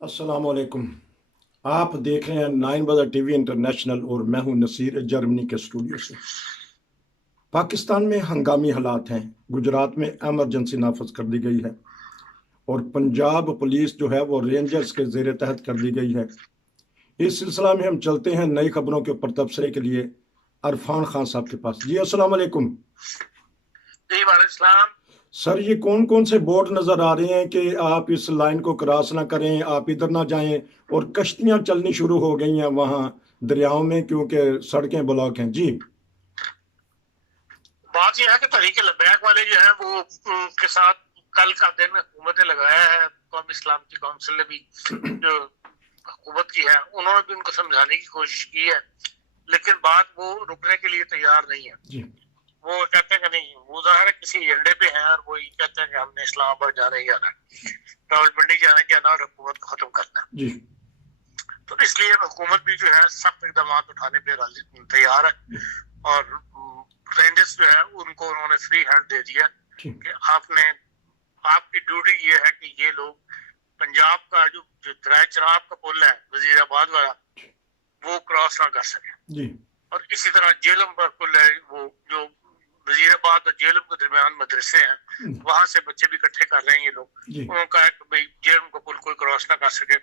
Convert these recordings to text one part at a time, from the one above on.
अस्सलाम वालेकुम। आप देख रहे हैं 9 बजा टीवी इंटरनेशनल और मैं हूं नसीर जर्मनी के स्टूडियो से। पाकिस्तान में हंगामी हालात हैं। गुजरात में एमरजेंसी नाफज कर दी गई है और पंजाब पुलिस जो है वो रेंजर्स के जेर तहत कर दी गई है। इस सिलसिला में हम चलते हैं नई खबरों के ऊपर तबसरे के लिए अरफान खान साहब के पास। जी अस्सलाम वालेकुम। जी वालेकुम। सर, ये कौन कौन से बोर्ड नजर आ रहे हैं कि आप इस लाइन को क्रॉस ना करें, आप इधर ना जाएं, और कश्तियां चलनी शुरू हो गई हैं वहां दरियाओं में क्योंकि सड़कें ब्लॉक हैं? जी बात यह है कि तहरीक लब्बैक वाले जो है वो के साथ कल का दिन हुकूमत ने लगाया है। कौम इस्लाम की काउंसिल ने भी जो हुकूमत की है उन्होंने भी उनको समझाने की कोशिश की है, लेकिन बात वो रुकने के लिए तैयार नहीं है। जी वो कहते हैं कि नहीं, वो ज़ाहिर है किसी एजेंडे पे हैं और वो ये कहते हैं कि हमने इस्लामाबाद जाना ही जाना है, रावलपिंडी जाना ही जाना और हुकूमत को खत्म करना है। जी तो इसलिए हुकूमत भी जो है सख्त इकदाम उठाने पे तैयार है और रेंजर्स जो है उनको उन्होंने फ्री हैंड दे दिया कि आपकी ड्यूटी ये है कि ये लोग पंजाब का जो दरिया चनाब का पुल है वजीराबाद वाला वो क्रॉस ना कर सके। जी और इसी तरह जेलम पर पुल है, वो जो वजीराबाद और जेलम के दरमियान मदरसे हैं वहां से बच्चे भी इकट्ठे कर रहे हैं ये लोग। उन्होंने कहा कि भाई जेलम का पुल कोई क्रॉस ना कर सके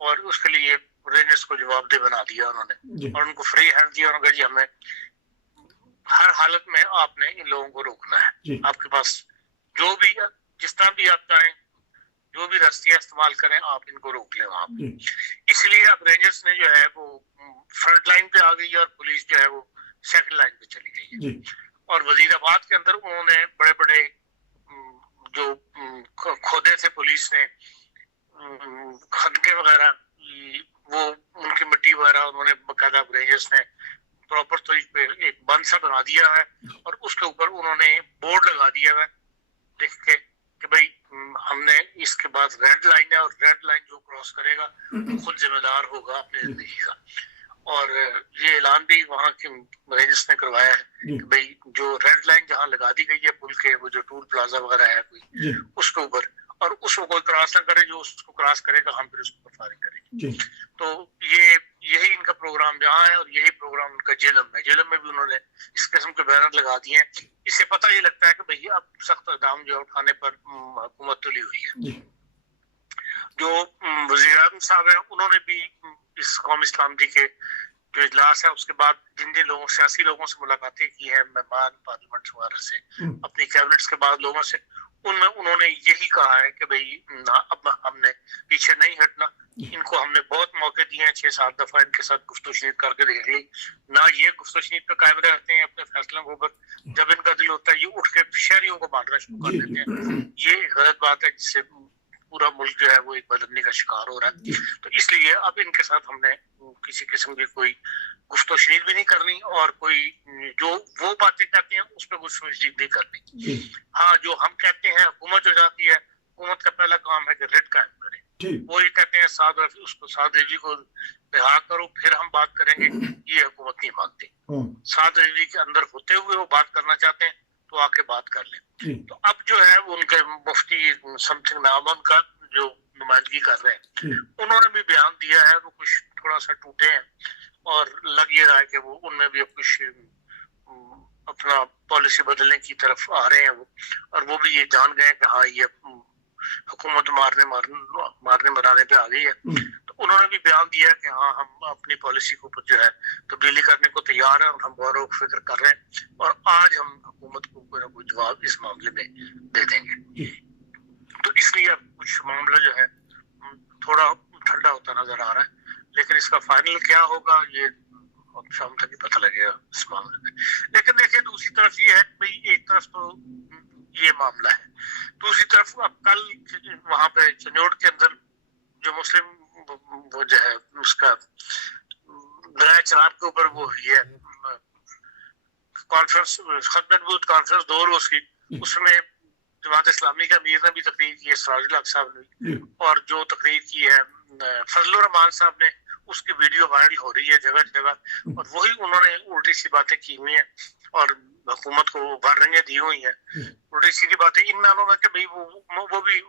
और उसके लिए रेंजर्स को जवाबदेह बना दिया उन्होंने और उनको फ्री हैंड दिया। उन्होंने कहा जी हमें हर हालत में आपने इन लोगों को रोकना है। आपके पास जो भी जिस तरह भी आप चाहें जो भी रस्तियां इस्तेमाल करें आप इनको रोक लें वहां पे। इसलिए अब रेंजर्स ने जो है वो फ्रंट लाइन पे आ गई है और पुलिस जो है वो सेकंड लाइन पे चली गई है। और वजीराबाद के अंदर उन्होंने बड़े बड़े जो खोदे थे पुलिस ने खदके वगैरह, वो उनकी मिट्टी वगैरह उन्होंने बाकायदा रेंजर्स ने प्रॉपर तरीके पे एक बंद सा बना दिया है और उसके ऊपर उन्होंने बोर्ड लगा दिया है लिख के कि भाई हमने इसके बाद रेड लाइन है और रेड लाइन जो क्रॉस करेगा खुद जिम्मेदार होगा अपनी जिंदगी का। और ये ऐलान भी वहाँ के रेंजर्स ने करवाया है कि भाई जो रेड लाइन जहाँ लगा दी गई है पुल के वो जो टूल प्लाजा वगैरह है कोई उसके ऊपर, और उसको कोई क्रॉस ना करे, जो उसको क्रॉस करेगा हम फिर उसको फायरिंग करेंगे। तो यही इनका प्रोग्राम जहाँ है और यही प्रोग्राम उनका जेलम में। जेलम में भी उन्होंने इस किस्म के बैनर लगा दिए हैं। इससे पता ये लगता है कि भैया अब सख्त इक़दाम जो उठाने पर हुकूमत तुली हुई है। जो वज़ीर आज़म साहब है उन्होंने भी इस कौम इस्लामी के जो इजलास है उसके बाद जिन जिन लोगों सियासी लोगों से मुलाकातें की हैं, मेहमान पार्लियामेंट वगैरह से, अपनी कैबिनेट्स के बाद लोगों से, उनमें उन्होंने यही कहा है कि भाई ना अब हमने पीछे नहीं हटना। इनको हमने बहुत मौके दिए हैं, 6-7 दफा इनके साथ गुफ्तगू करके देख ली ना, ये गुफ्तगू पे कायम रहते हैं अपने फैसलों के ऊपर। जब इनका दिल होता है ये उठ के शहरियों को मारना शुरू कर देते हैं। ये गलत बात है जिससे पूरा मुल्क जो है वो एक बदलने का शिकार हो रहा है। तो इसलिए अब इनके साथ हमने किसी किस्म की कोई गुफ्तगू भी नहीं करनी और कोई जो वो बातें कहते हैं उस पर गुफ्तगू नहीं करनी। हाँ, जो हम कहते हैं हुकूमत हो जाती है, हुकूमत का पहला काम है कि रेड कायम करे। वो ये कहते हैं साद रेवजी को रिहा करो फिर हम बात करेंगे, ये हुकूमत नहीं मानती। साद रेवजी के अंदर होते हुए वो बात करना चाहते हैं तो आके बात कर लें। तो अब जो है उनके मुफ्ती समथिंग नाम उनका जो नुमाइंदगी कर रहे हैं उन्होंने भी बयान दिया है, वो कुछ थोड़ा सा टूटे हैं और लग ये रहा है कि वो उनमें भी कुछ अपना पॉलिसी बदलने की तरफ आ रहे हैं वो, और वो भी ये जान गए कि हाँ ये हुकूमत मारने मराने पे आ गई है। तो उन्होंने भी बयान दिया कि हाँ हम अपनी पॉलिसी को जो है तब्दीली करने को तैयार है और हम गौर व फिक्र कर रहे हैं और आज हम हुकूमत को कोई ना कोई जवाब इस मामले में दे देंगे। तो इसलिए अब कुछ मामला जो है थोड़ा ठंडा होता नजर आ रहा है, लेकिन इसका फाइनल क्या होगा ये शाम तक ही पता लगेगा इस मामले में। लेकिन देखिए दूसरी तरफ ये है भाई, एक तरफ तो ये मामला है, दूसरी तरफ अब कल वहां पे चन्योड़ के अंदर जो मुस्लिम वो जो है उसका दरिया चनाब के ऊपर वो है कॉन्फ्रेंस, खतबत कॉन्फ्रेंस 2 रोज की, उसमें जमात इस्लामी का अमीर ने भी तकरीर की है, सिराजुल हक साहब ने, और जो तकरीर की है फजलुर रहमान साहब ने, उसकी वीडियो वायरल हो रही है जगह जगह और वही उन्होंने उल्टी सी बातें की हुई हैं और हुकूमत को वार्निंगें दी हुई हैं, उल्टी सीधी बातें इन मानों में कि भाई वो भी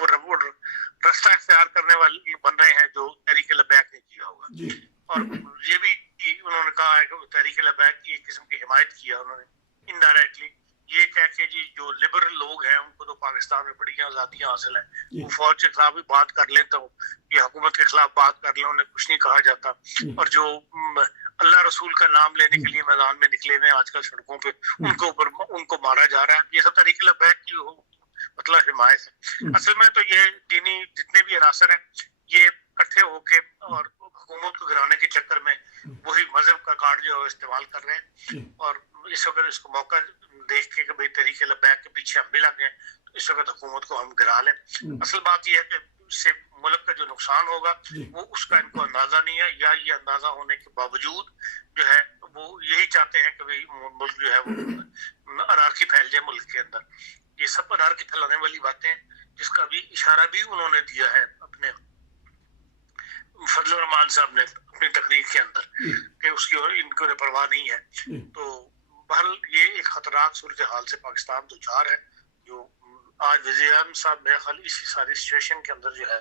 वो रास्ता इख्तियार करने वाले बन रहे हैं जो तहरीक लबैक ने किया होगा। जी और ये भी उन्होंने कहा है कि तहरीक लबैक की एक किस्म की हिमायत किया उन्होंने इनडायरेक्टली, ये कह के जी जो लिबरल लोग हैं उनको तो पाकिस्तान में बड़ी आज़ादियाँ हासिल हैं, वो फौज के खिलाफ भी बात कर लें तो ये हुकूमत के खिलाफ बात कर लें, उन्हें कुछ नहीं कहा जाता। और जो अल्लाह रसूल का नाम लेने के लिए मैदान में निकले हुए आजकल सड़कों पे, उनको मारा जा रहा है। ये सब तहरीक लबैक की मतलब हिमायत है। असल में तो ये दीनी जितने भी अनासर हैं ये इकट्ठे होके और हुकूमत को गिराने के चक्कर में वही मजहब का कार्ड जो है इस्तेमाल कर रहे हैं। और इस वक्त इसको मौका देख के कि भाई तहरीक लबैक के पीछे हम भी लग गए तो इस वक्त हुकूमत को हम गिरा लें। असल बात यह है कि इससे मुल्क का जो नुकसान होगा वो उसका इनको अंदाजा नहीं है, या ये अंदाजा होने के बावजूद जो है वो यही चाहते हैं कि भाई मुल्क जो है वो अनारकी फैल जाए मुल्क के अंदर। ये सब अनारकी फैलाने वाली बातें जिसका भी इशारा भी उन्होंने दिया है अपने फजल रहमान साहब ने अपनी तकरीर के अंदर कि उसकी इनको परवाह नहीं है। तो बहरहाल ये एक खतरनाक सूरत हाल से पाकिस्तान दो चार है, जो आज वज़ीर आज़म साहब मेरे ख्याल इसी सारी सिचुएशन के अंदर जो है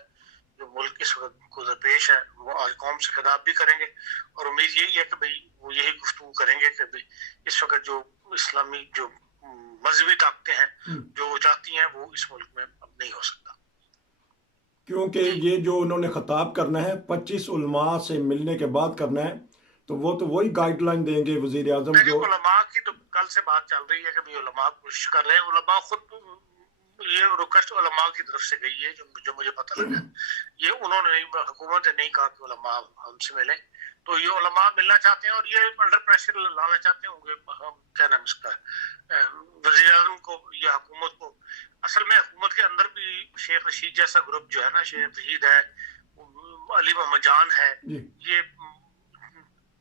जो मुल्क इस वक्त गुज़रपेश है वो आज कौम से खिताब भी करेंगे। और उम्मीद यही है कि भाई वो यही गुफ्तगू करेंगे कि भाई इस वक्त जो इस्लामी जो मजहबी ताकतें हैं जो वो चाहती हैं वो इस मुल्क में अब नहीं हो सकता। क्योंकि ये जो उन्होंने खिताब करना है 25 उलमा से मिलने के बाद करना है, तो वो तो वही गाइडलाइन देंगे वजीर आजम को। उलमा की तो कल से बात चल रही है कि भाई उलमा कोशिश कर रहे हैं, उलमा खुद ये रिक्वेस्ट उलमा की तरफ से गई है जो मुझे पता लगा। ये उन्होंने हुकूमत ने नहीं कहा कि उलमा हमसे मिले, तो ये उलमा मिलना चाहते हैं और ये अंडर प्रेशर लाना चाहते होंगे क्या नाम इसका वज़ीर आज़म को या हुकूमत को। असल में हुकूमत के अंदर भी शेख रशीद जैसा ग्रुप जो है ना, शेख रशीद है, अली मोहम्मद जान है, ये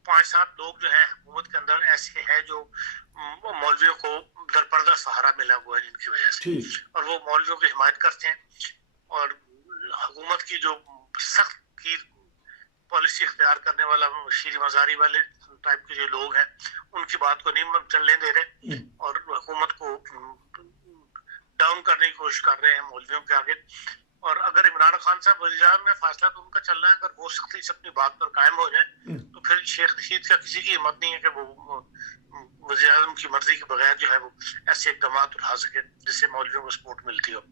5-7 लोग जो है हुकूमत के अंदर ऐसे हैं जो मौलवियों को दरपर्दा सहारा मिला हुआ है जिनकी वजह से, और वो मौलवियों की हिमायत करते हैं। और हुकूमत की जो सख्त की पॉलिसी इख्तियार करने वाला शीर मजारी वाले टाइप के जो लोग हैं उनकी बात को नहीं चलने दे रहे और हुकूमत को डाउन करने की कोशिश कर रहे हैं मौलवियों के आगे। और अगर इमरान खान साहब वज़ीर में फैसला तो उनका चल रहा है, अगर वो सख्ती से अपनी बात पर कायम हो जाए तो फिर शेख रशीद का किसी की हिम्मत नहीं है कि वो वज़ीर आज़म की मर्जी के बगैर जो है वो ऐसे इक़दाम उठा सके जिससे मौलवियों को सपोर्ट मिलती हो।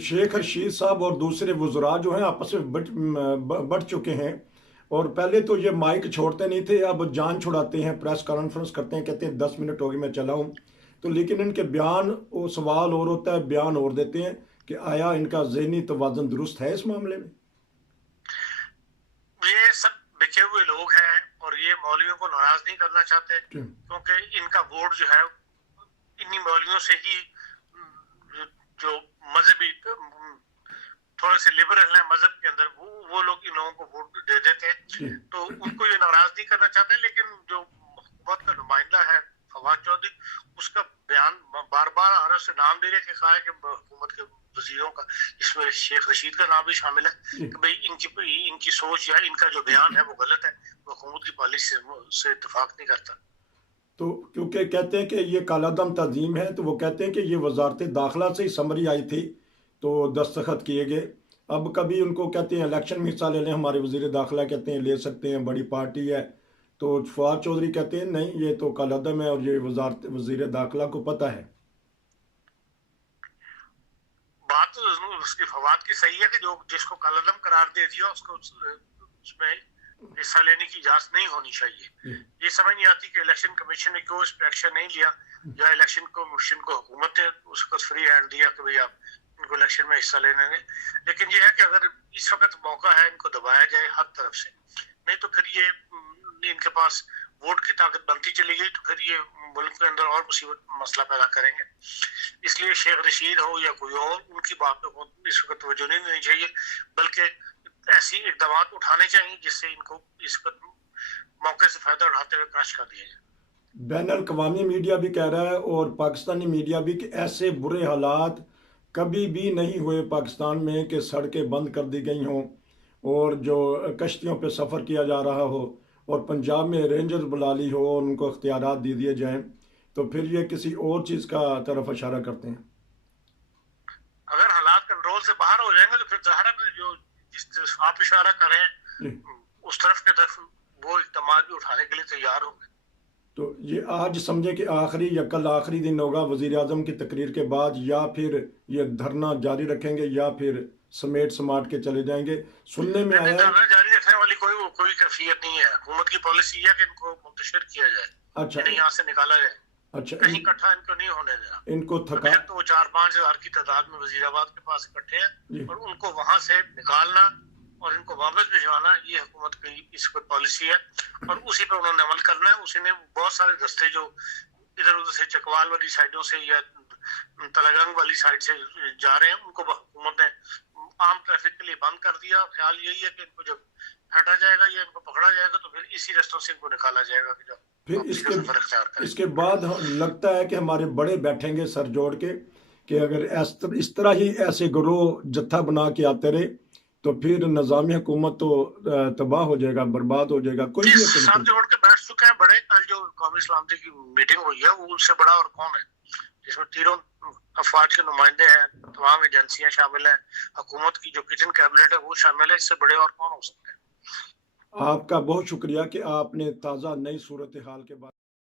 शेख रशीद साहब और दूसरे वज़रा जो हैं आपस में बढ़ चुके हैं, और पहले तो ये माइक छोड़ते नहीं थे, अब जान छुड़ाते हैं, प्रेस कॉन्फ्रेंस करते हैं, कहते हैं 10 मिनट हो गए मैं चला हूँ। तो लेकिन इनके बयान वो सवाल और होता है, बयान और देते हैं कि आया इनका ज़हनी तवाज़ुन दुरुस्त है इस मामले में। ये सब बिके हुए लोग हैं और ये मौलवियों को नाराज नहीं करना चाहते, क्योंकि इनका वोट जो है इन्हीं मौलवियों से ही जो मजहबी थोड़े से लिबरल है मजहब के अंदर वो लोग इन लोगों को वोट दे देते हैं, तो उनको ये नाराज नहीं करना चाहते। लेकिन जो हुकूमत का नुमाइंदा है फवाद चौधरी, उसका बयान बार बार आ रहा से नाम दे रहे कहा है कि हुकूमत के वजीरों का, इसमें शेख रशीद का नाम भी शामिल है कि भाई इनकी सोच या इनका जो बयान है वो गलत है, वो हुकूमत की पॉलिसी से इत्तेफाक नहीं करता। तो क्योंकि कहते हैं कि ये कालादम तंजीम है, तो वो कहते हैं कि ये वजारत दाखिला से ही समरी आई थी तो दस्तखत किए गए। अब कभी उनको कहते हैं इलेक्शन में हिस्सा ले लें, हमारे वजीर दाखिला कहते हैं ले सकते हैं, बड़ी पार्टी है, तो फवाद चौधरी कहते हैं नहीं ये तो कालादम है और ये वजीर दाखिला को पता है। बात तो उसकी फवाद की सही है कि जो जिसको कालादम करार दे दिया उसको उसमें हिस्सा लेने की इजाजत नहीं होनी चाहिए। ये समझ नहीं आती कि इलेक्शन कमीशन ने क्यों इस पर एक्शन नहीं लिया, या इलेक्शन कमीशन को हुकूमत ने उसको फ्री हैंड दिया कि भाई आप इनको इलेक्शन में हिस्सा लेने दें। लेकिन ये है कि अगर इस वक्त मौका है इनको दबाया जाए हर तरफ से, नहीं तो फिर ये इनके पास वोट की ताकत बनती चली गई तो फिर ये मुल्क के अंदर और मुसीबत मसला पैदा करेंगे। इसलिए शेख रशीद हो या कोई और उनकी बात पे इस वक्त तवज्जो नहीं देनी चाहिए, बल्कि ऐसी इक़दाम उठाने चाहिए जिससे इनको इस मौके से फायदा उठाते हुए क्रश कर दिया जाए। बैन अल-अक़वामी मीडिया भी कह रहा है और पाकिस्तानी मीडिया भी कि ऐसे बुरे हालात कभी भी नहीं हुए पाकिस्तान में कि सड़कें बंद कर दी गई हों और जो कश्तियों पे सफ़र किया जा रहा हो और पंजाब में रेंजर्स बुला ली हो और उनको इख्तियारात दे दिए जाएं, तो फिर ये किसी और चीज़ का तरफ इशारा करते हैं। अगर हालात پھر ظاہر ہے جو جس طرف آپ اشارہ کر رہے ہیں اس طرف کی طرف وہ اقدامات بھی اٹھانے کے لیے تیار ہوں گے. تو یہ آج سمجھے کہ آخری یا کل آخری دن ہوگا وزیر اعظم کی تقریر کے بعد، یا پھر یہ دھرنا جاری رکھیں گے یا پھر سمیٹ سماٹ کے چلے جائیں گے؟ سننے میں آیا دھرنا جاری رکھنے والی کوئی کیفیت نہیں ہے. حکومت کی پالیسی ہے کہ ان کو منتشر کیا جائے, اچھا انہیں یہاں سے نکالا جائے, اچھا کہیں اکٹھا ان کو نہیں ہونے دینا. ان کو تھکا تو وہ 4-5 ہزار کی تعداد میں وزیر آباد کے پاس اکٹھے ہیں جی اور ان کو وہاں سے نکالنا اور ان کو واپس بھجوانا یہ حکومت کی اس پر پالیسی ہے اور اسی پہ انہوں نے عمل کرنا ہے. اسی نے بہت سارے دستے جو ادھر ادھر سے چکوال والی سائڈوں سے یا تلگنگ والی سائڈ سے جا رہے ہیں ان کو حکومت نے عام ٹریفک کے لیے بند کر دیا. خیال یہی ہے کہ ان کو جب ہٹا جائے گا یا ان کو پکڑا جائے گا تو پھر اسی رستوں سے ان کو نکالا جائے گا کہ جب پھر سفر اختیار کریں. اس کے بعد لگتا ہے کہ ہمارے بڑے بیٹھیں گے سر جوڑ کے کہ اگر اس طرح ہی ایسے گروہ جتھا بنا کے آتے رہے تو پھر نظامی حکومت تو تباہ ہو جائے گا, برباد ہو جائے گا. کوئی بھی سر جوڑ کے بیٹھ چکے ہیں بڑے. کل جو قومی سلامتی کی میٹنگ ہوئی ہے وہ ان سے بڑا اور کون ہے, جس میں تینوں افواج کے نمائندے ہیں, تمام ایجنسیاں شامل ہیں, حکومت کی جو کچن کیبنٹ ہے وہ شامل ہے. اس سے بڑے اور کون ہو سکتے ہیں؟ آپ کا بہت شکریہ کہ آپ نے تازہ نئی صورتحال کے بعد